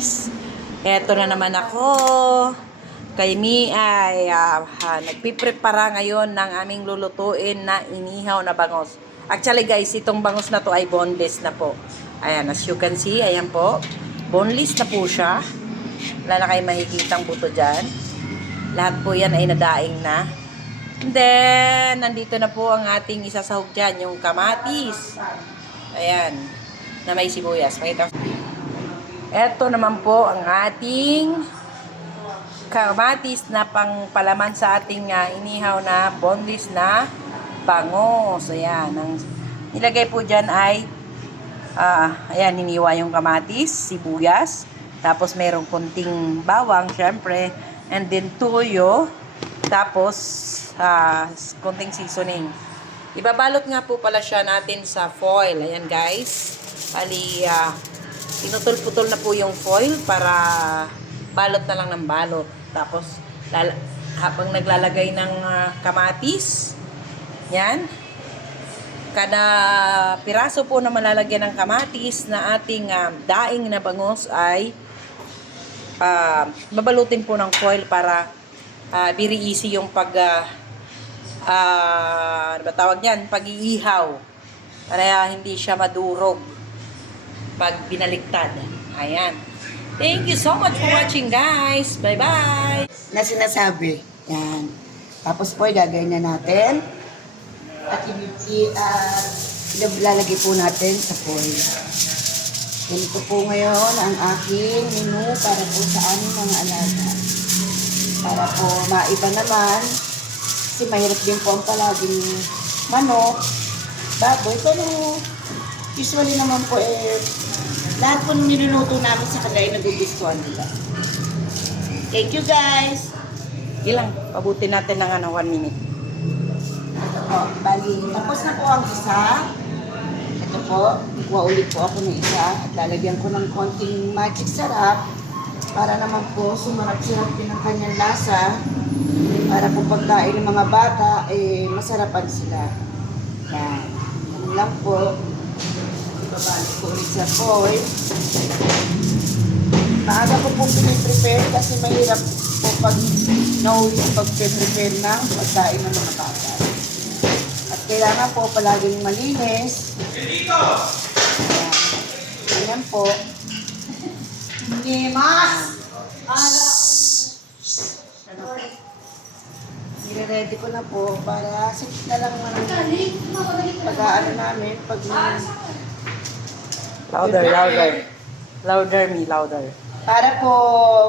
guys. Eto na naman ako. Kay Mi ay ah, ah, nagpiprepara ngayon ng aming lulutuin na inihaw na bangos. Actually guys, itong bangos na to ay boneless na po. Ayan, as you can see, ayan po. Boneless na po siya. Wala na kayo makikitang buto dyan. Lahat po yan ay nadaing na. And then, nandito na po ang ating isasahog dyan, yung kamatis. Ayan, na may sibuyas. Makita Ito naman po ang ating kamatis na pangpalaman sa ating ah, inihaw na boneless na bangos. Ayan, ang nilagay po dyan ay ah, ayan, hiniwa yung kamatis, sibuyas, tapos merong kunting bawang, syempre, and then tuyo, tapos ah, kunting seasoning. Ibabalot nga po pala siya natin sa foil. Ayan guys. Ali, ah, pinutol-putol na po yung foil para balot na lang ng balot. Tapos, lala- habang naglalagay ng ah, kamatis, yan, kada piraso po na malalagyan ng kamatis na ating ah, daing na bangus ay ah, babalutin po ng foil para ah, very easy yung pag ah, ah, ano ba tawag niyan? Pag-iihaw. Para hindi siya madurog pag binaliktad. Ayan. Thank you so much for watching, guys. Bye-bye. na sinasabi. Yan. Tapos po, gagawin na natin. At i- at lalagay po natin sa foil. Ganito po ngayon ang aking menu para po sa aming mga alaga. Para po maiba naman, kasi mahirap din po ang palaging manok, baboy, pero usually naman po eh, lahat po ng niluluto namin sa kanila ay nagugustuhan nila. Thank you guys! Ilang? Pabutin natin ng ano, one minute. Ito po, bali, tapos na po ang isa. Ito po, kuha ulit po ako ng isa at lalagyan ko ng konting magic sarap para naman po sumarap-sarap din ang kanyang lasa para po pagkain ng mga bata, eh, masarapan sila. Yan. Yan lang po. Ibabalik ko ulit sa foil. Maaga ko po piniprepare kasi mahirap po pag nauwi pag-prepare ng pagkain ng mga bata. At kailangan po palaging malinis. Ayan. Ayan po. Hindi, mas! Nire-ready ko na po para sit na lang naman pag-ano namin, pag Louder, louder. Louder me, louder. para po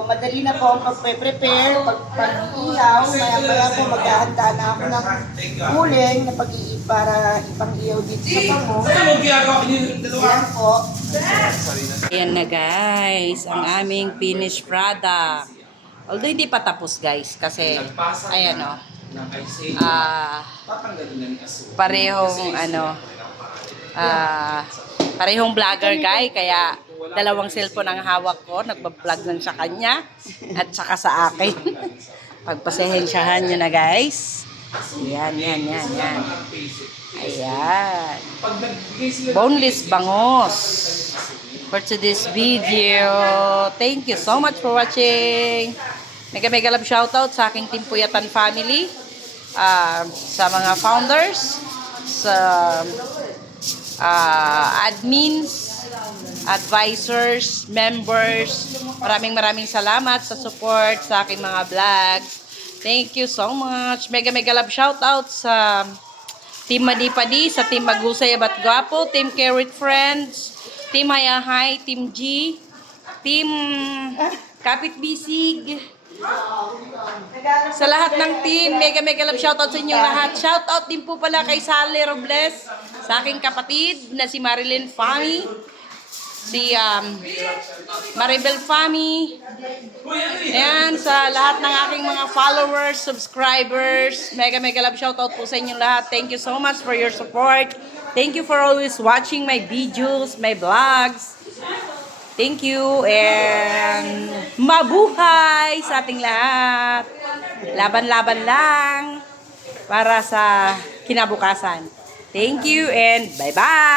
madali na po ang pagpe-prepare, pag pag-iihaw, maya-maya po maghahanda na ako ng uling na pag para ipang-ihaw dito sa dalawa? Ayan po. Ayan na guys, ang aming finished product. Although hindi pa tapos guys, kasi, ayan o, ICA. ah, Asu. parehong ano, ah, parehong vlogger guy, kaya dalawang cellphone ang hawak ko, nagbablog lang sa kanya, at saka sa akin. Pagpasehensyahan nyo na guys. Yan, yan, yan, yan. Ayan. Boneless bangos for today's video. Thank you so much for watching. Mega mega love shoutout sa aking Team Puyatan family, ah, sa mga founders, sa ah, admins, advisors, members. Maraming maraming salamat sa support sa aking mga vlogs. Thank you so much. Mega mega love shoutout sa Team Madipadi, sa Team Magusay Abat Gwapo, Team Carrot Friends, Team Hayahay, Team G, Team Kapit Bisig. Sa lahat ng team, mega mega love shoutout sa inyo lahat. Shoutout din po pala kay Sally Robles, sa aking kapatid na si Marilyn Fami, si um, Maribel Fami, Ayan, sa lahat ng aking mga followers, subscribers, mega mega love shoutout po sa inyong lahat. Thank you so much for your support. Thank you for always watching my videos, my vlogs. Thank you and mabuhay sa ating lahat. Laban-laban lang para sa kinabukasan. Thank you and bye-bye!